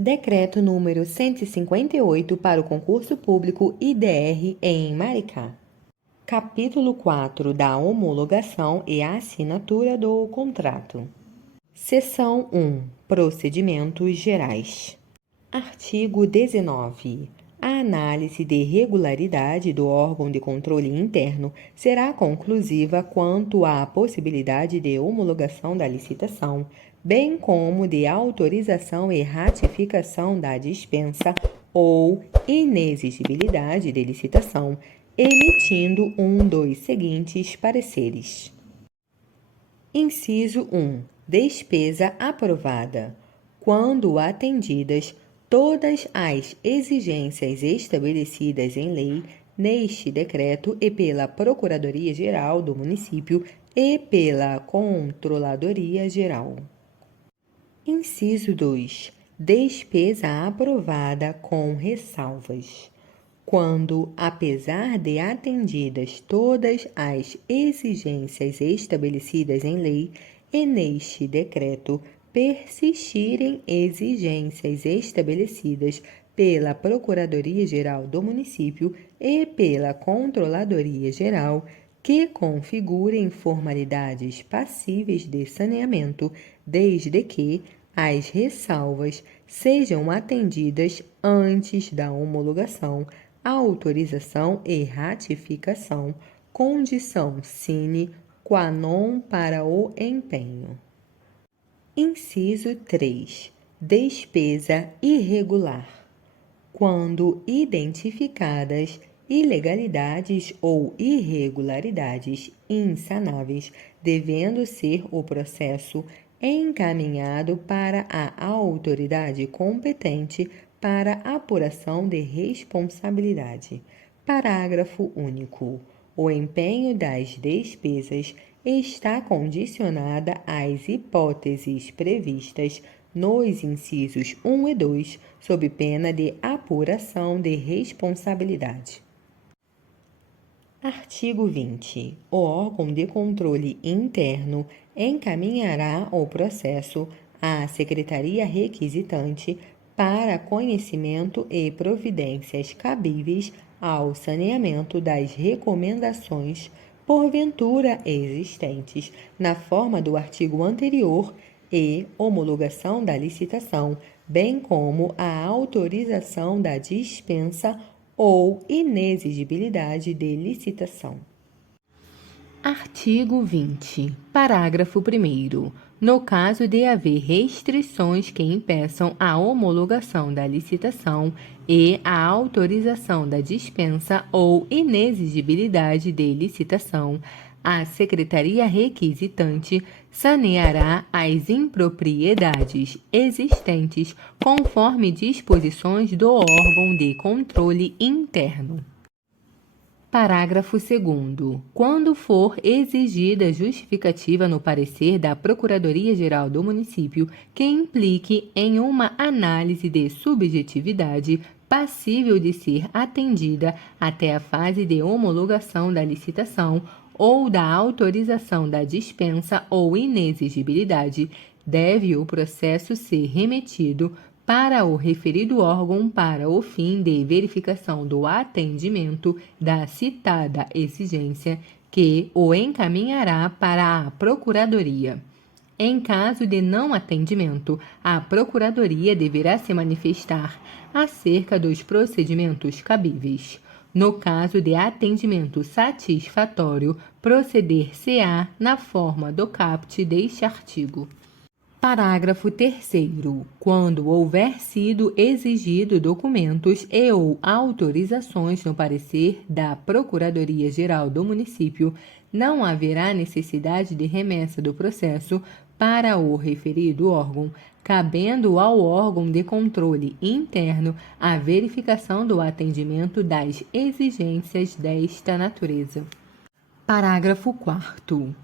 Decreto número 158 para o concurso público IDR em Maricá. Capítulo 4 da homologação e assinatura do contrato. Seção 1. Procedimentos gerais. Artigo 19. A análise de regularidade do órgão de controle interno será conclusiva quanto à possibilidade de homologação da licitação, bem como de autorização e ratificação da dispensa ou inexigibilidade de licitação, emitindo um dos seguintes pareceres. Inciso 1. Despesa aprovada. Quando atendidas todas as exigências estabelecidas em lei, neste decreto e pela Procuradoria-Geral do Município e pela Controladoria-Geral. Inciso 2. Despesa aprovada com ressalvas. Quando, apesar de atendidas todas as exigências estabelecidas em lei e neste decreto, persistirem exigências estabelecidas pela Procuradoria-Geral do Município e pela Controladoria-Geral que configurem formalidades passíveis de saneamento, desde que as ressalvas sejam atendidas antes da homologação, autorização e ratificação, condição sine qua non para o empenho. Inciso 3. Despesa irregular. Quando identificadas ilegalidades ou irregularidades insanáveis, devendo ser o processo encaminhado para a autoridade competente para apuração de responsabilidade. Parágrafo único. O empenho das despesas está condicionada às hipóteses previstas nos incisos 1 e 2, sob pena de apuração de responsabilidade. Artigo 20. O órgão de controle interno encaminhará o processo à Secretaria Requisitante para conhecimento e providências cabíveis ao saneamento das recomendações porventura existentes na forma do artigo anterior e homologação da licitação, bem como a autorização da dispensa ou inexigibilidade de licitação. Artigo 20. Parágrafo 1º. No caso de haver restrições que impeçam a homologação da licitação e a autorização da dispensa ou inexigibilidade de licitação, a Secretaria Requisitante saneará as impropriedades existentes conforme disposições do órgão de controle interno. Parágrafo 2º. Quando for exigida justificativa no parecer da Procuradoria-Geral do Município que implique em uma análise de subjetividade passível de ser atendida até a fase de homologação da licitação ou da autorização da dispensa ou inexigibilidade, deve o processo ser remetido para o referido órgão para o fim de verificação do atendimento da citada exigência, que o encaminhará para a Procuradoria. Em caso de não atendimento, a Procuradoria deverá se manifestar acerca dos procedimentos cabíveis. No caso de atendimento satisfatório, proceder-se-á na forma do caput deste artigo. Parágrafo 3º. Quando houver sido exigido documentos e ou autorizações no parecer da Procuradoria-Geral do Município, não haverá necessidade de remessa do processo para o referido órgão, cabendo ao órgão de controle interno a verificação do atendimento das exigências desta natureza. Parágrafo 4º.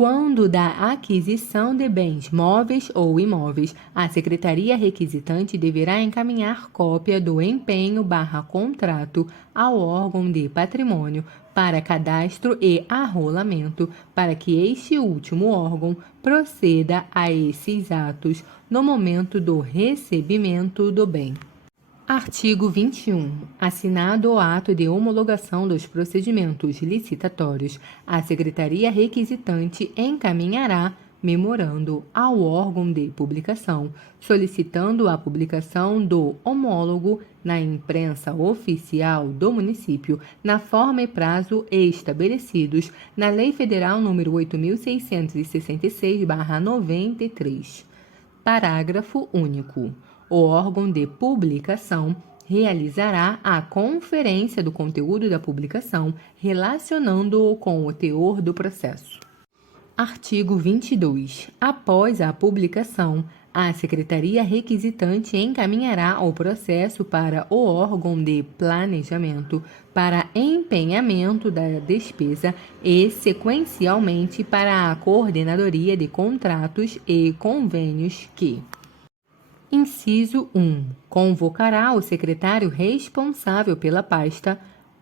Quando da aquisição de bens móveis ou imóveis, a Secretaria Requisitante deverá encaminhar cópia do empenho/contrato ao órgão de patrimônio para cadastro e arrolamento, para que este último órgão proceda a esses atos no momento do recebimento do bem. Artigo 21. Assinado o ato de homologação dos procedimentos licitatórios, a Secretaria Requisitante encaminhará memorando ao órgão de publicação, solicitando a publicação do homólogo na imprensa oficial do município, na forma e prazo estabelecidos na Lei Federal nº 8.666/93. Parágrafo único. O órgão de publicação realizará a conferência do conteúdo da publicação, relacionando-o com o teor do processo. Artigo 22. Após a publicação, a Secretaria Requisitante encaminhará o processo para o órgão de planejamento para empenhamento da despesa e, sequencialmente, para a Coordenadoria de Contratos e Convênios que: Inciso 1. Convocará o secretário responsável pela pasta,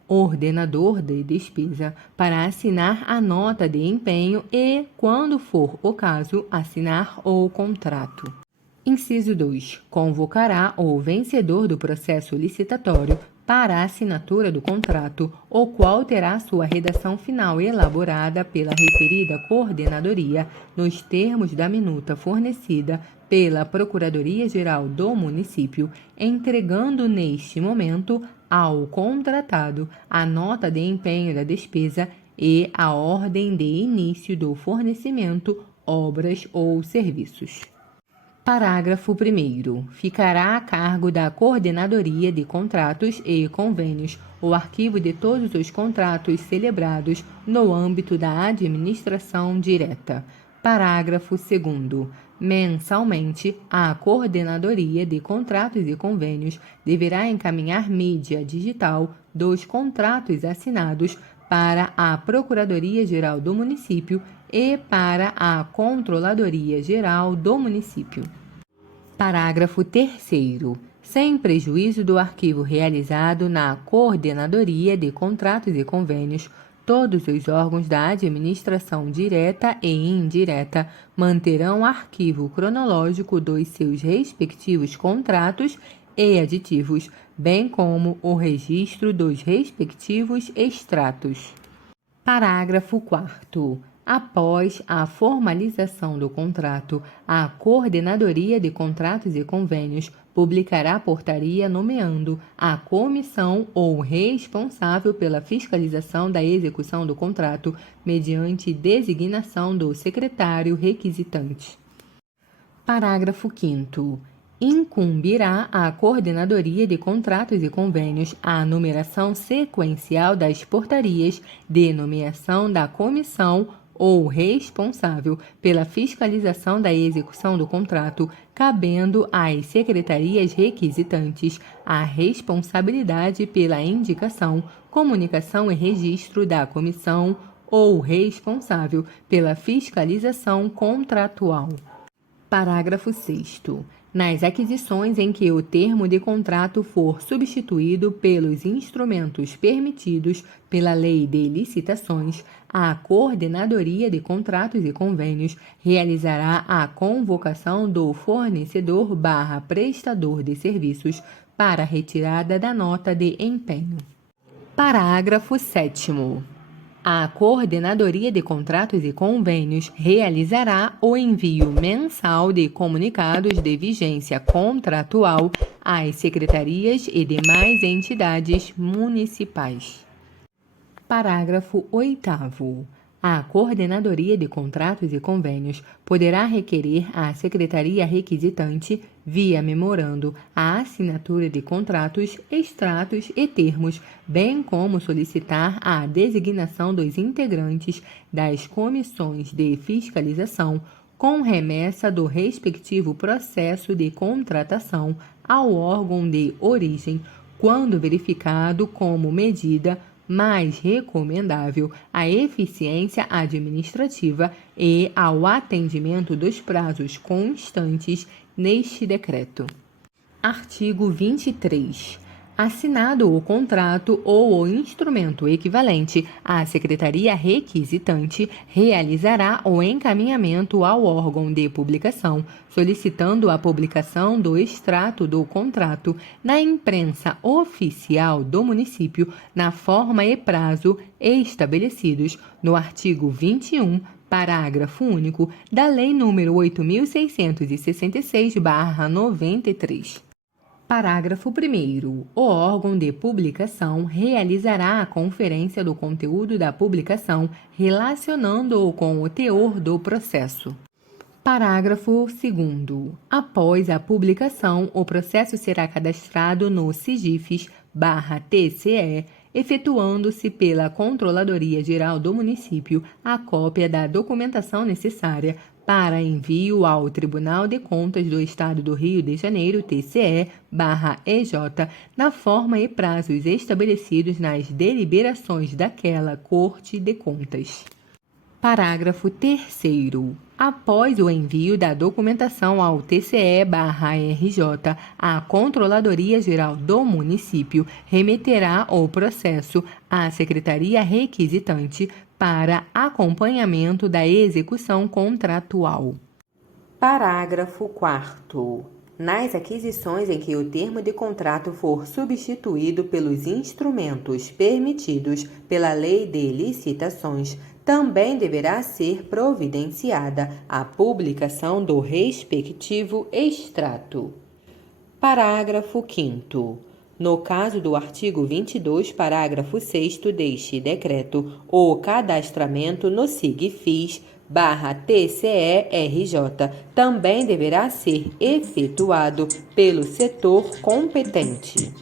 ordenador de despesa, para assinar a nota de empenho e, quando for o caso, assinar o contrato. Inciso 2. Convocará o vencedor do processo licitatório para a assinatura do contrato, o qual terá sua redação final elaborada pela referida coordenadoria nos termos da minuta fornecida pela Procuradoria-Geral do município, entregando neste momento ao contratado a nota de empenho da despesa e a ordem de início do fornecimento, obras ou serviços. Parágrafo 1º. Ficará a cargo da Coordenadoria de Contratos e Convênios o arquivo de todos os contratos celebrados no âmbito da administração direta. Parágrafo 2º. Mensalmente, a Coordenadoria de Contratos e Convênios deverá encaminhar mídia digital dos contratos assinados para a Procuradoria-Geral do município e para a Controladoria-Geral do município. Parágrafo 3º. Sem prejuízo do arquivo realizado na Coordenadoria de Contratos e Convênios, todos os órgãos da administração direta e indireta manterão arquivo cronológico dos seus respectivos contratos e aditivos, bem como o registro dos respectivos extratos. Parágrafo 4º. Após a formalização do contrato, a Coordenadoria de Contratos e Convênios publicará portaria nomeando a comissão ou responsável pela fiscalização da execução do contrato, mediante designação do secretário requisitante. Parágrafo 5º. Incumbirá à Coordenadoria de Contratos e Convênios a numeração sequencial das portarias de nomeação da comissão ou responsável pela fiscalização da execução do contrato, cabendo às secretarias requisitantes a responsabilidade pela indicação, comunicação e registro da comissão ou responsável pela fiscalização contratual. Parágrafo 6º. Nas aquisições em que o termo de contrato for substituído pelos instrumentos permitidos pela Lei de Licitações, a Coordenadoria de Contratos e Convênios realizará a convocação do fornecedor/prestador de serviços para retirada da nota de empenho. Parágrafo 7º. A Coordenadoria de Contratos e Convênios realizará o envio mensal de comunicados de vigência contratual às secretarias e demais entidades municipais. Parágrafo 8º. A Coordenadoria de Contratos e Convênios poderá requerer à Secretaria Requisitante, via memorando, a assinatura de contratos, extratos e termos, bem como solicitar a designação dos integrantes das comissões de fiscalização, com remessa do respectivo processo de contratação ao órgão de origem, quando verificado como medida mais recomendável à eficiência administrativa e ao atendimento dos prazos constantes neste decreto. Artigo 23. Assinado o contrato ou o instrumento equivalente, a Secretaria Requisitante realizará o encaminhamento ao órgão de publicação, solicitando a publicação do extrato do contrato na imprensa oficial do município, na forma e prazo estabelecidos no artigo 21, parágrafo único, da Lei nº 8.666/93. Parágrafo 1º. O órgão de publicação realizará a conferência do conteúdo da publicação, relacionando-o com o teor do processo. Parágrafo 2º. Após a publicação, o processo será cadastrado no SIGIFES/TCE, efetuando-se pela Controladoria Geral do Município a cópia da documentação necessária para envio ao Tribunal de Contas do Estado do Rio de Janeiro, TCE/EJ, na forma e prazos estabelecidos nas deliberações daquela Corte de Contas. Parágrafo 3º. Após o envio da documentação ao TCE/RJ, a Controladoria Geral do Município remeterá o processo à Secretaria Requisitante para acompanhamento da execução contratual. Parágrafo 4º. Nas aquisições em que o termo de contrato for substituído pelos instrumentos permitidos pela Lei de Licitações, também deverá ser providenciada a publicação do respectivo extrato. Parágrafo 5º. No caso do artigo 22, parágrafo 6º deste decreto, o cadastramento no SIGFES/TCE/RJ também deverá ser efetuado pelo setor competente.